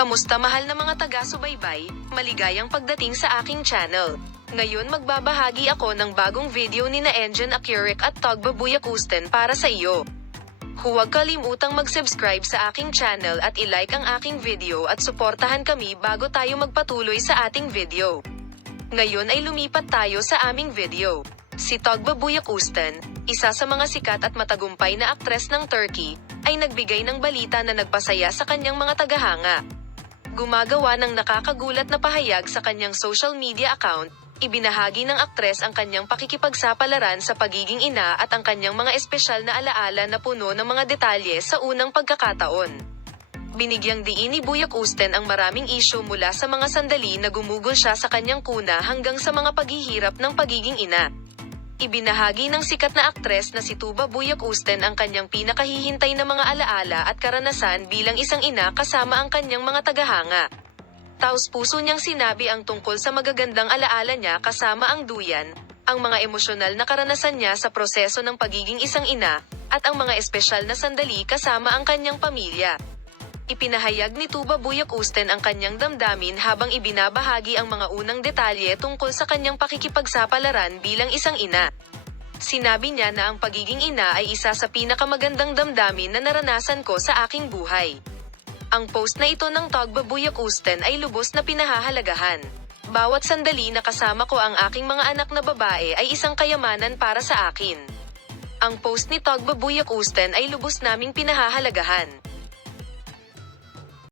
Kamusta mahal na mga taga-subaybay, maligayang pagdating sa aking channel. Ngayon magbabahagi ako ng bagong video ni na Engine Accuric at Togbabuyakusten para sa iyo. Huwag kalimutang mag-subscribe sa aking channel at i-like ang aking video at suportahan kami bago tayo magpatuloy sa ating video. Ngayon ay lumipat tayo sa aming video. Si Togbabuyakusten, isa sa mga sikat at matagumpay na aktres ng Turkey, ay nagbigay ng balita na nagpasaya sa kanyang mga tagahanga. Gumagawa ng nakakagulat na pahayag sa kanyang social media account, ibinahagi ng aktres ang kanyang pakikipagsapalaran sa pagiging ina at ang kanyang mga espesyal na alaala na puno ng mga detalye sa unang pagkakataon. Binigyang diin ni Buyakusten ang maraming isyu mula sa mga sandali na gumugol siya sa kanyang kuna hanggang sa mga paghihirap ng pagiging ina. Ibinahagi ng sikat na aktres na si Tuba Buyakusten ang kanyang pinakahihintay na mga alaala at karanasan bilang isang ina kasama ang kanyang mga tagahanga. Taos-puso niyang sinabi ang tungkol sa magagandang alaala niya kasama ang duyan, ang mga emosyonal na karanasan niya sa proseso ng pagiging isang ina, at ang mga espesyal na sandali kasama ang kanyang pamilya. Ipinahayag ni Tuba Buyakusten ang kanyang damdamin habang ibinabahagi ang mga unang detalye tungkol sa kanyang pakikipagsapalaran bilang isang ina. Sinabi niya na ang pagiging ina ay isa sa pinakamagandang damdamin na naranasan ko sa aking buhay. Ang post na ito ng Togbabuyakusten ay lubos na pinahahalagahan. Bawat sandali na kasama ko ang aking mga anak na babae ay isang kayamanan para sa akin. Ang post ni Togbabuyakusten ay lubos naming pinahahalagahan.